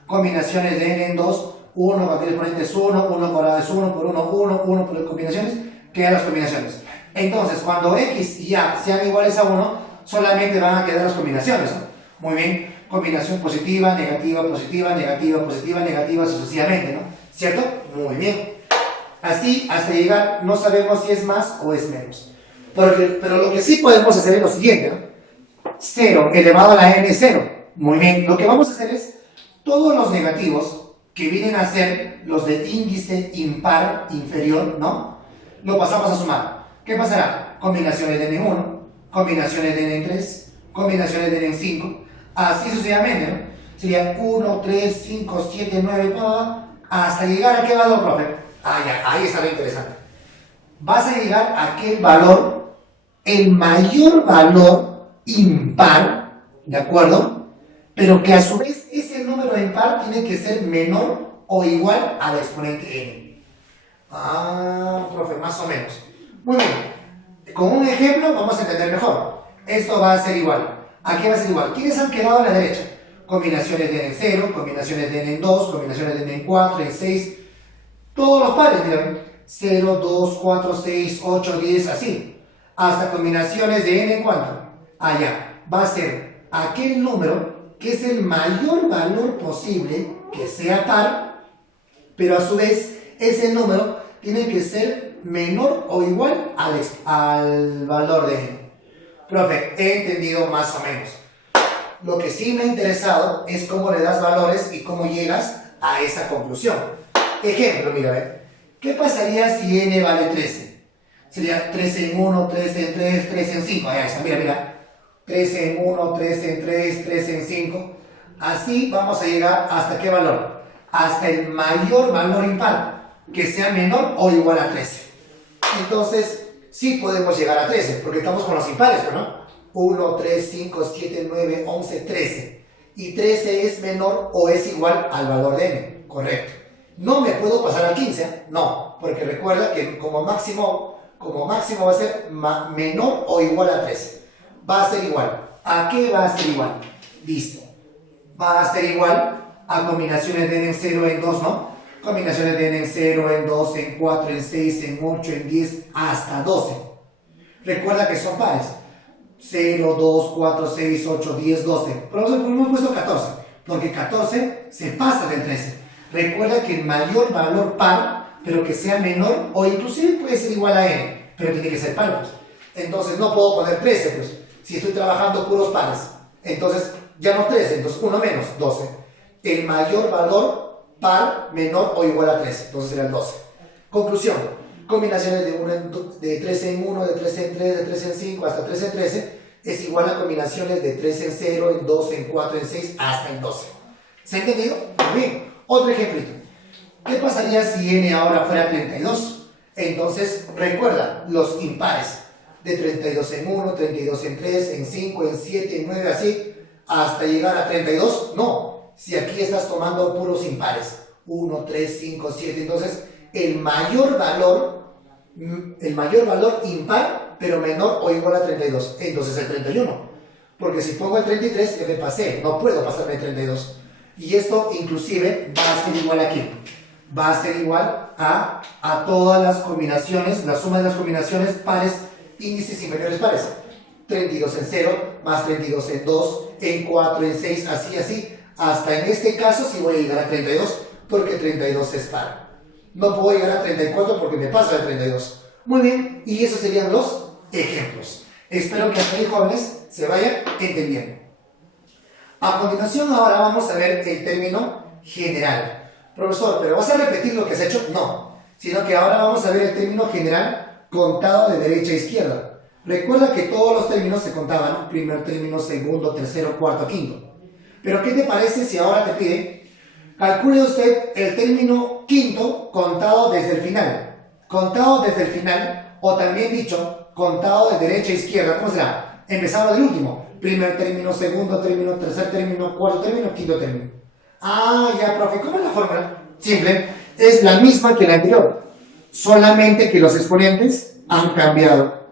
combinaciones de n en 2, 1 por el exponente es 1, 1 cuadrado es 1 por 1, 1, 1 por las combinaciones, quedan las combinaciones. Entonces, cuando x y a sean iguales a 1, solamente van a quedar las combinaciones, ¿no? Muy bien, combinación positiva, negativa, positiva, negativa, positiva, negativa, sucesivamente, ¿no? ¿Cierto? Muy bien. Así, hasta llegar, no sabemos si es más o es menos. Pero lo que sí podemos hacer es lo siguiente, ¿no? 0 elevado a la n es 0. Muy bien, lo que vamos a hacer es todos los negativos que vienen a ser los de índice impar inferior, ¿no? Lo pasamos a sumar. ¿Qué pasará? Combinaciones de n en 1, combinaciones de n en 3, combinaciones de n en 5, así sucesivamente, ¿no? Sería 1, 3, 5, 7, 9, hasta llegar a qué valor, profe. Ah, ya, ahí está lo interesante. Vas a llegar a aquel valor, el mayor valor impar, ¿de acuerdo? Pero que a su vez ese número impar tiene que ser menor o igual al exponente n. Ah, profe, más o menos. Muy bien. Con un ejemplo vamos a entender mejor. Esto va a ser igual. ¿A qué va a ser igual? ¿Quiénes han quedado a la derecha? Combinaciones de n en 0, combinaciones de n en 2, combinaciones de n en 4, en 6. Todos los pares, miren. 0, 2, 4, 6, 8, 10, así. Hasta combinaciones de n en cuánto. Allá. Va a ser aquel número que es el mayor valor posible que sea par, pero a su vez ese número tiene que ser menor o igual al valor de n. Profe, he entendido más o menos. Lo que sí me ha interesado es cómo le das valores y cómo llegas a esa conclusión. Ejemplo, mira, a ver. ¿Qué pasaría si n vale 13? Sería 13 en 1, 13 en 3, 13 en 5. Ahí está, mira. 13 en 1, 13 en 3, 13 en 5. Así vamos a llegar hasta qué valor. Hasta el mayor valor impar, que sea menor o igual a 13. Entonces, sí podemos llegar a 13, porque estamos con los impares, ¿no? 1, 3, 5, 7, 9, 11, 13. Y 13 es menor o es igual al valor de n. Correcto. ¿No me puedo pasar al 15? No, porque recuerda que como máximo va a ser menor o igual a 13. Va a ser igual. ¿A qué va a ser igual? Listo. Va a ser igual a combinaciones de n en 0 en 2, ¿no? Combinaciones de n en 0, en 2, en 4, en 6, en 8, en 10, hasta 12. Recuerda que son pares. 0, 2, 4, 6, 8, 10, 12. Pero hemos puesto 14, porque 14 se pasa del 13. Recuerda que el mayor valor par, pero que sea menor, o inclusive puede ser igual a n, pero tiene que ser par, pues. Entonces no puedo poner 13, pues, si estoy trabajando puros pares. Entonces ya no 13, entonces 1 menos 12. El mayor valor par menor o igual a 13, entonces será el 12. Conclusión, combinaciones de 13 en 1, de 13 en 3, de 13 en 5, hasta 13 en 13, es igual a combinaciones de 13 en 0, en 2, en 4, en 6, hasta en 12. ¿Se ha entendido? Muy bien. Otro ejemplito. ¿Qué pasaría si n ahora fuera 32? Entonces, recuerda, los impares de 32 en 1, 32 en 3, en 5, en 7, en 9, así, hasta llegar a 32. No, si aquí estás tomando puros impares, 1, 3, 5, 7, entonces el mayor valor impar, pero menor o igual a 32, entonces el 31. Porque si pongo el 33, ya me pasé, no puedo pasarme el 32. Y esto inclusive va a ser igual a ¿qué? Va a ser igual a todas las combinaciones, la suma de las combinaciones pares, índices inferiores pares. 32 en 0, más 32 en 2, en 4, en 6, así, hasta en este caso sí voy a llegar a 32, porque 32 es par. No puedo llegar a 34 porque me paso de 32. Muy bien, y esos serían los ejemplos. Espero que hasta ahí, jóvenes, se vayan entendiendo. A continuación ahora vamos a ver el término general. Profesor, ¿pero vas a repetir lo que has hecho? No, sino que ahora vamos a ver el término general contado de derecha a izquierda. Recuerda que todos los términos se contaban, primer término, segundo, tercero, cuarto, quinto. Pero ¿qué te parece si ahora te pide, calcule usted el término quinto contado desde el final? Contado desde el final, o también dicho, contado de derecha a izquierda. ¿Cómo será? Empezando del último. Primer término, segundo término, tercer término, cuarto término, quinto término. Ah, ya, profe, ¿cómo es la fórmula? Simple, es la misma que la anterior. solamente que los exponentes han cambiado.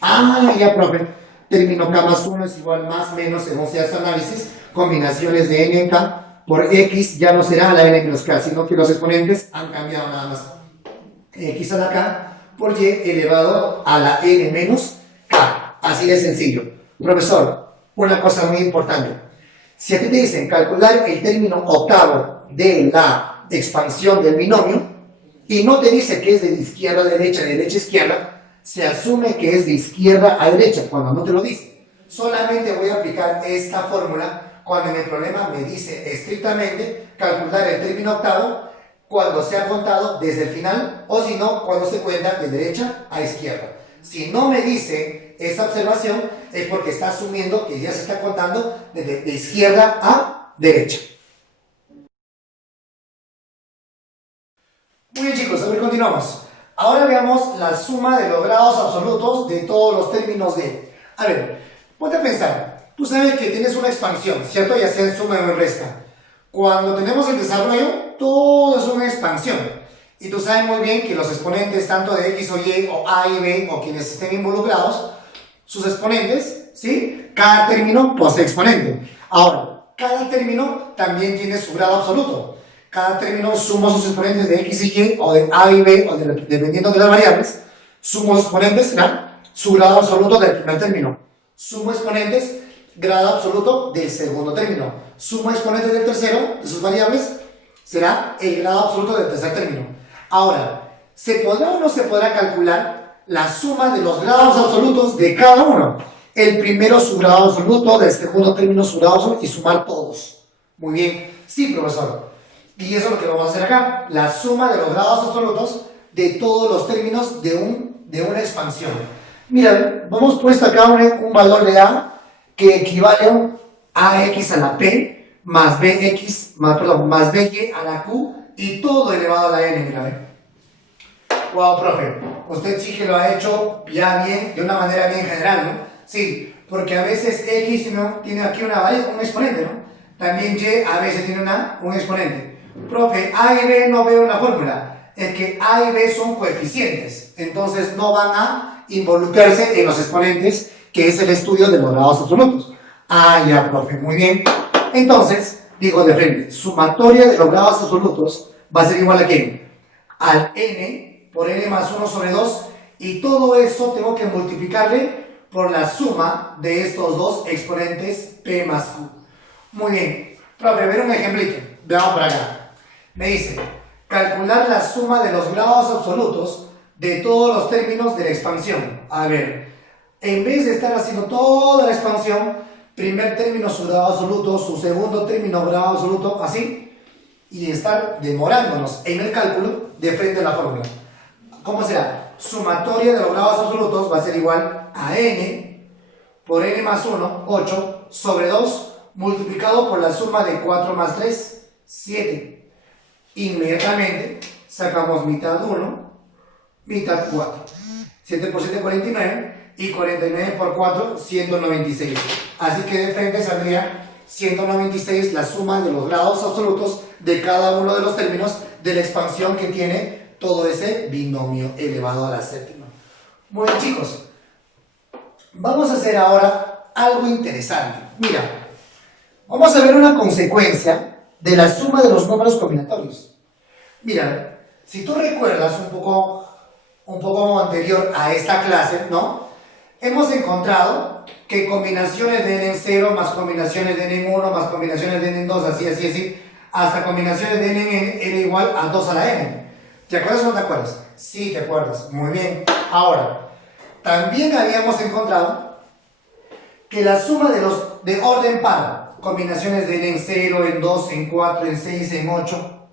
Ah, ya, profe. Término K más 1 es igual más menos, según se hace análisis, combinaciones de n en K por X ya no será la n menos K, sino que los exponentes han cambiado nada más. X a la K por Y elevado a la n menos K. Así de sencillo. Profesor, una cosa muy importante. Si a ti te dicen calcular el término octavo de la expansión del binomio y no te dice que es de izquierda a derecha, de derecha a izquierda, se asume que es de izquierda a derecha cuando no te lo dice. Solamente voy a aplicar esta fórmula cuando en el problema me dice estrictamente calcular el término octavo cuando se ha contado desde el final o si no, cuando se cuenta de derecha a izquierda. Si no me dice esa observación es porque está asumiendo que ya se está contando de izquierda a derecha. Muy bien, chicos, a ver, continuamos. Ahora veamos la suma de los grados absolutos de todos los términos de... A ver, ponte a pensar. Tú sabes que tienes una expansión, ¿cierto? Ya sea en suma o en resta. Cuando tenemos el desarrollo, todo es una expansión. Y tú sabes muy bien que los exponentes, tanto de X o Y, o A y B, o quienes estén involucrados, sus exponentes, ¿sí? Cada término posee exponente. Ahora, cada término también tiene su grado absoluto. Cada término suma sus exponentes de X y Y, o de A y B, o dependiendo de las variables, sumo los exponentes será su grado absoluto del primer término. Sumo exponentes, grado absoluto del segundo término. Sumo exponentes del tercero, de sus variables, será el grado absoluto del tercer término. Ahora, ¿se podrá o no se podrá calcular la suma de los grados absolutos de cada uno? El primero su grado absoluto, del segundo término su grado absoluto, y sumar todos. Muy bien. Sí, profesor. Y eso es lo que vamos a hacer acá, la suma de los grados absolutos de todos los términos de una expansión. Mira, hemos puesto acá un valor de A que equivale a X a la P más BX, más BY a la Q y todo elevado a la N, mira, ¿eh? Wow, profe, usted sí que lo ha hecho ya bien, de una manera bien general, ¿no? Sí, porque a veces X, ¿no?, tiene aquí un exponente, ¿no? También Y a veces tiene un exponente. Profe, A y B no veo una fórmula. Es que A y B son coeficientes. Entonces no van a involucrarse en los exponentes, que es el estudio de los grados absolutos. Ah, ya, profe, muy bien. Entonces, digo de frente, sumatoria de los grados absolutos va a ser igual a ¿qué? Al n por n más 1 sobre 2. Y todo eso tengo que multiplicarle por la suma de estos dos exponentes P más Q. Muy bien. Profe, ver un ejemplito. Veamos por acá. Me dice, calcular la suma de los grados absolutos de todos los términos de la expansión. A ver, en vez de estar haciendo toda la expansión, primer término su grado absoluto, su segundo término grado absoluto, así, y estar demorándonos en el cálculo de frente a la fórmula. ¿Cómo será? Sumatoria de los grados absolutos va a ser igual a n por n más 1, 8, sobre 2, multiplicado por la suma de 4 más 3, 7. Inmediatamente sacamos mitad 1, mitad 4. 7 por 7, 49. Y 49 por 4, 196. Así que de frente saldría 196 la suma de los grados absolutos de cada uno de los términos de la expansión que tiene todo ese binomio elevado a la séptima. Muy bien, chicos. Vamos a hacer ahora algo interesante. Mira, vamos a ver una consecuencia de la suma de los números combinatorios. Mira, si tú recuerdas un poco anterior a esta clase, ¿no? Hemos encontrado que combinaciones de n en 0 más combinaciones de n en 1 más combinaciones de n en 2, así, hasta combinaciones de n en n era igual a 2 a la n. ¿Te acuerdas o no te acuerdas? Sí, te acuerdas. Muy bien. Ahora, también habíamos encontrado que la suma de orden par, combinaciones de n en 0, en 2, en 4, en 6, en 8,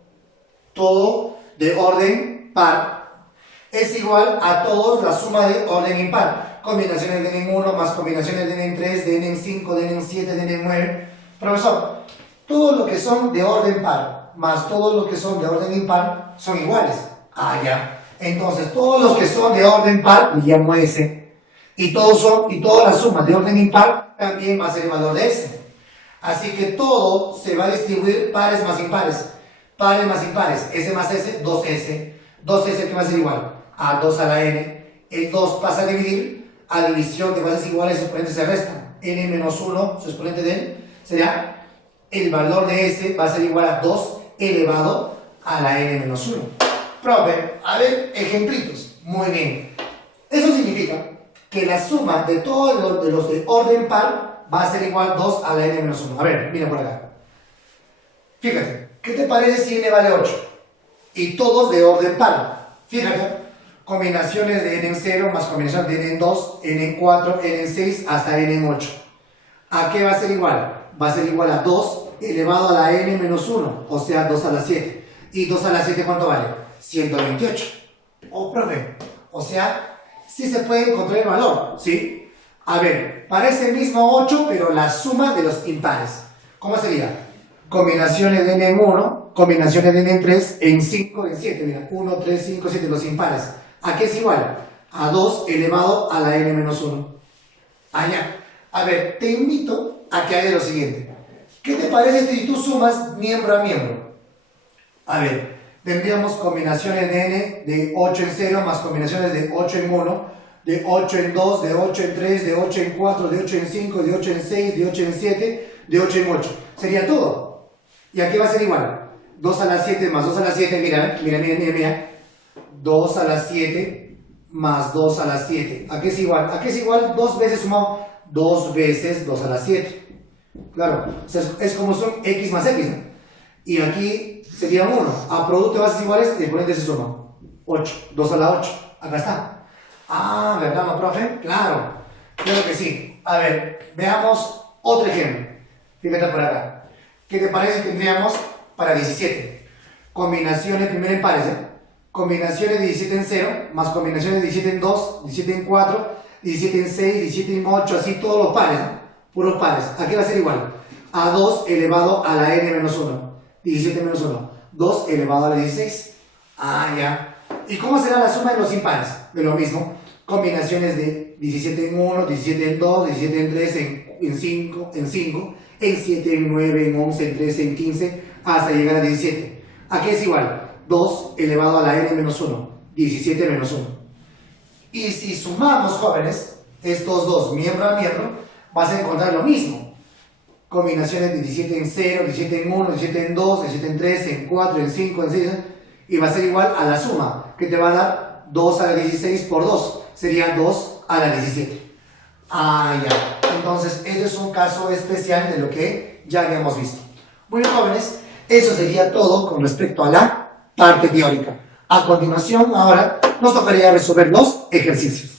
todo de orden par, es igual a todos la suma de orden impar. Combinaciones de n en 1 más combinaciones de n en 3, de n en 5, de n en 7, de n en 9. Profesor, todo lo que son de orden par más todo lo que son de orden impar son iguales. Ah, ya. Entonces, todos los que son de orden par, le llamo S. Y todas las sumas de orden impar también va a ser el valor de S. Así que todo se va a distribuir pares más impares. Pares más impares. S más S, 2S. 2s que va a ser igual a 2 a la n. El 2 pasa a dividir, a división de bases iguales, sus exponentes se restan. N menos 1, su exponente de n, será el valor de s va a ser igual a 2 elevado a la n menos 1. Profe, a ver, ejemplitos. Muy bien. Eso significa que la suma de todos los de orden par va a ser igual a 2 a la n menos 1. A ver, mira por acá. Fíjate, ¿qué te parece si n vale 8? Y todos de orden par. Fíjate, combinaciones de n en 0 más combinaciones de n en 2, n en 4, n en 6 hasta n en 8. ¿A qué va a ser igual? Va a ser igual a 2 elevado a la n menos 1, o sea 2 a la 7. ¿Y 2 a la 7 cuánto vale? 128. Oh, profe, o sea, sí se puede encontrar el valor, ¿sí? A ver, parece el mismo 8, pero la suma de los impares. ¿Cómo sería? Combinaciones de n en 1, combinaciones de n en 3, en 5, en 7. Mira, 1, 3, 5, 7, los impares. ¿A qué es igual? A 2 elevado a la n menos 1. Allá. A ver, te invito a que hagas lo siguiente. ¿Qué te parece si tú sumas miembro a miembro? A ver, tendríamos combinaciones de n de 8 en 0 más combinaciones de 8 en 1, de 8 en 2, de 8 en 3, de 8 en 4, de 8 en 5, de 8 en 6, de 8 en 7, de 8 en 8. Sería todo. ¿Y aquí va a ser igual? 2 a la 7 más 2 a la 7, mira, mira, mira, mira, mira. 2 a la 7 más 2 a la 7. ¿A qué es igual? ¿A qué es igual? 2 veces sumado. 2 veces 2 a la 7. Claro, o sea, es como son x más x, ¿no? Y aquí sería 1. A producto de bases iguales, el exponente se suma. 8. 2 a la 8. Acá está. Ah, ¿verdad, no, profe? Claro. Claro que sí. A ver, veamos otro ejemplo. Fíjate por acá. ¿Qué te parece que tendríamos para 17? Combinaciones primero en pares, ¿eh? Combinaciones de 17 en 0, más combinaciones de 17 en 2, 17 en 4, 17 en 6, 17 en 8, así todos los pares, ¿no? Puros pares. Aquí va a ser igual a 2 elevado a la n menos 1. 17 menos 1. 2 elevado a la 16. Ah, ya. ¿Y cómo será la suma de los impares? De lo mismo. Combinaciones de 17 en 1, 17 en 2, 17 en 3, en 5, en 7 en 9, en 11, en 13, en 15, hasta llegar a 17. Aquí es igual. 2 elevado a la n menos 1. 17 menos 1. Y si sumamos, jóvenes, estos dos miembro a miembro, vas a encontrar lo mismo. Combinaciones de 17 en 0, 17 en 1, 17 en 2, 17 en 3, en 4, en 5, en 6, y va a ser igual a la suma, que te va a dar 2 a la 16 por 2, sería 2 a la 17. Ah, ya. Entonces, este es un caso especial de lo que ya habíamos visto. Bueno, jóvenes, eso sería todo con respecto a la parte teórica. A continuación, ahora, nos tocaría resolver los ejercicios.